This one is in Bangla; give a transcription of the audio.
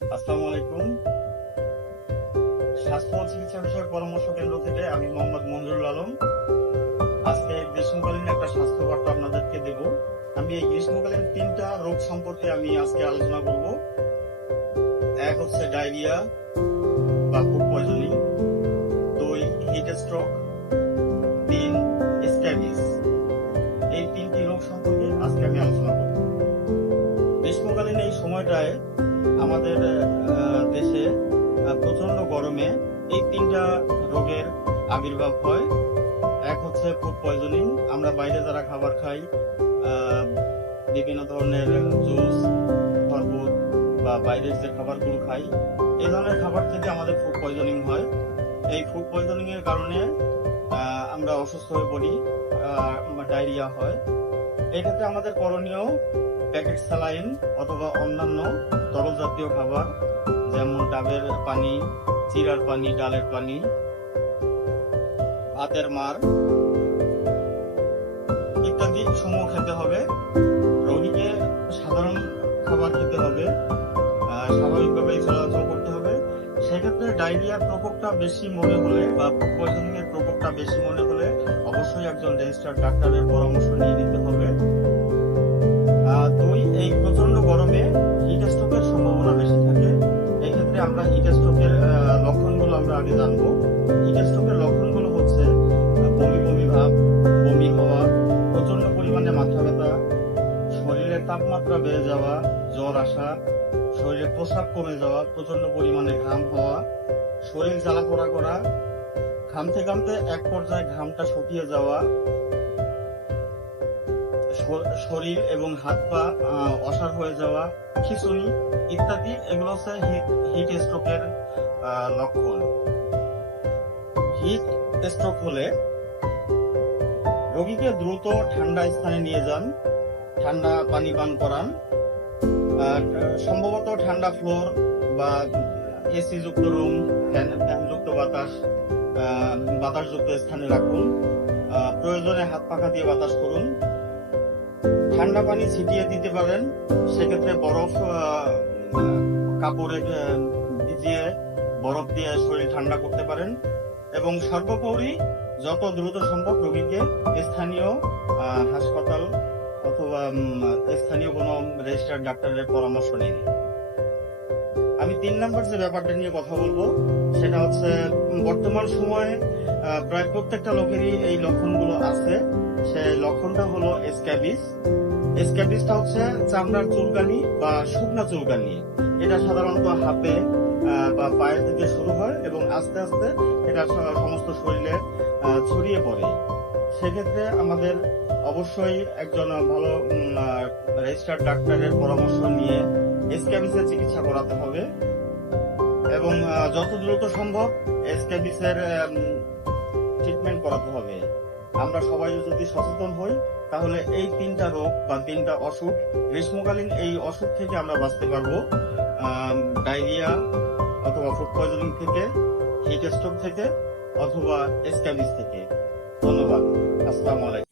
আসসালামু আলাইকুম। স্বাস্থ্য ও চিকিৎসা বিষয়ক পরামর্শ কেন্দ্র থেকে আমি মোহাম্মদ মঞ্জুরুল আলম। আজকে গ্রীষ্মকালীন একটা স্বাস্থ্য বার্তা আপনাদেরকে দেব। আমি এই গ্রীষ্মকালীন 3টা রোগ সম্পর্কে আমি আজকে আলোচনা করব। এক হচ্ছে ডায়রিয়া বা food poisoning, 2 heat stroke, 3 scabies. এই 3টি রোগ সম্পর্কে আজকে আমি আলোচনা করব। গ্রীষ্মকালীন এই সময়টায় আমাদের দেশে প্রচন্ড গরমে এই 3টা রোগের আবির্ভাব হয়। এক হচ্ছে ফুড পয়জনিং, আমরা বাইরে যারা খাবার খাই, বিভিন্ন ধরনের জুস, শরবত বা বাইরের যে খাবারগুলো খাই, এই ধরনের খাবার থেকে আমাদের ফুড পয়জনিং হয়। এই ফুড পয়জনিং এর কারণে আমরা অসুস্থ হয়ে পড়ি, ডায়রিয়া হয়। এক্ষেত্রে আমাদের করণীয় প্যাকেট স্যালাইন অথবা অন্যান্য তরল জাতীয় খাবার, যেমন ডাবের পানি, চিড়ার পানি, ডালের পানি, ভাতের মার ইত্যাদি সমূহ খেতে হবে। রোগীকে সাধারণ খাবার খেতে হবে, স্বাভাবিকভাবে চলাচল করতে হবে। সেক্ষেত্রে ডায়রিয়ার প্রকোপটা বেশি মনে হলে বা ফুড পয়জনিং এর প্রকোপটা বেশি মনে হলে অবশ্যই একজন রেজিস্টার্ড ডাক্তারের পরামর্শ নিয়ে নিতে হবে। এই প্রচন্ড গরমে হিট স্ট্রোকের সম্ভাবনা বেশি থাকে। এই ক্ষেত্রে আমরা হিট স্ট্রোকের লক্ষণগুলো আমরা আগে জানবো। হিট স্ট্রোকের লক্ষণগুলো হচ্ছে বমি বমি ভাব, বমি হওয়া, প্রচন্ড পরিমাণে মাথা ব্যথা, শরীরের তাপমাত্রা বেড়ে যাওয়া, জ্বর আসা, শরীরে প্রস্রাব কমে যাওয়া, প্রচন্ড পরিমাণে ঘাম হওয়া, শরীর জ্বালাপোড়া করা, ঘামতে ঘামতে এক পর্যায়ে ঘামটা শুকিয়ে যাওয়া, শরীর এবং হাত পা অসাড় হয়ে যাওয়া, খিঁচুনি ইত্যাদি, এগুলো হচ্ছে হিট স্ট্রোকের লক্ষণ। হিট স্ট্রোক হলে রোগীকে দ্রুত ঠান্ডা স্থানে নিয়ে যান, ঠান্ডা পানি পান করান, সম্ভবত ঠান্ডা ফ্লোর বা এসি যুক্ত রুম, ফ্যানযুক্ত বাতাসযুক্ত স্থানে রাখুন। প্রয়োজনে হাত পাখা দিয়ে বাতাস করুন। ঠান্ডা পানি ছিটিয়ে দিতে পারেন, সেক্ষেত্রে বরফ কাপড়ে ভিজিয়ে বরফ দিয়ে শরীর ঠান্ডা করতে পারেন। এবং সর্বোপরি যত দ্রুত সম্ভব রোগীকে স্থানীয় হাসপাতাল অথবা স্থানীয় কোনো রেজিস্টার্ড ডাক্তারের পরামর্শ নিন। আমি 3 নম্বর যে ব্যাপারটা নিয়ে কথা বলবো সেটা হচ্ছে, বর্তমান সময়ে প্রায় প্রত্যেকটা লোকেরই এই লক্ষণগুলো আছে। সেই লক্ষণটা হলো স্ক্যাবিস। স্ক্যাবিসটা হচ্ছে চামড়ার চুলকানি বা শুকনা চুলকানি। এটা সাধারণত হাতে বা পায়ের থেকে শুরু হয় এবং আস্তে আস্তে এটা সমস্ত শরীরে ছড়িয়ে পড়ে। সেক্ষেত্রে আমাদের অবশ্যই একজন ভালো রেজিস্টার্ড ডাক্তারের পরামর্শ নিয়ে স্ক্যাবিসের চিকিৎসা করাতে হবে এবং যত দ্রুত সম্ভব স্ক্যাবিসের ট্রিটমেন্ট করাতে হবে। আমরা সবাই যদি সচেতন হই তাহলে এই 3টা রোগ বা 3টা অসুখ, গ্রীষ্মকালীন এই অসুখ থেকে আমরা বাঁচতে পারবো। ডায়রিয়া অথবা ফুড পয়জনিং থেকে, হিট স্ট্রোক থেকে অথবা স্ক্যাবিস থেকে। ধন্যবাদ। আসসালামু আলাইকুম।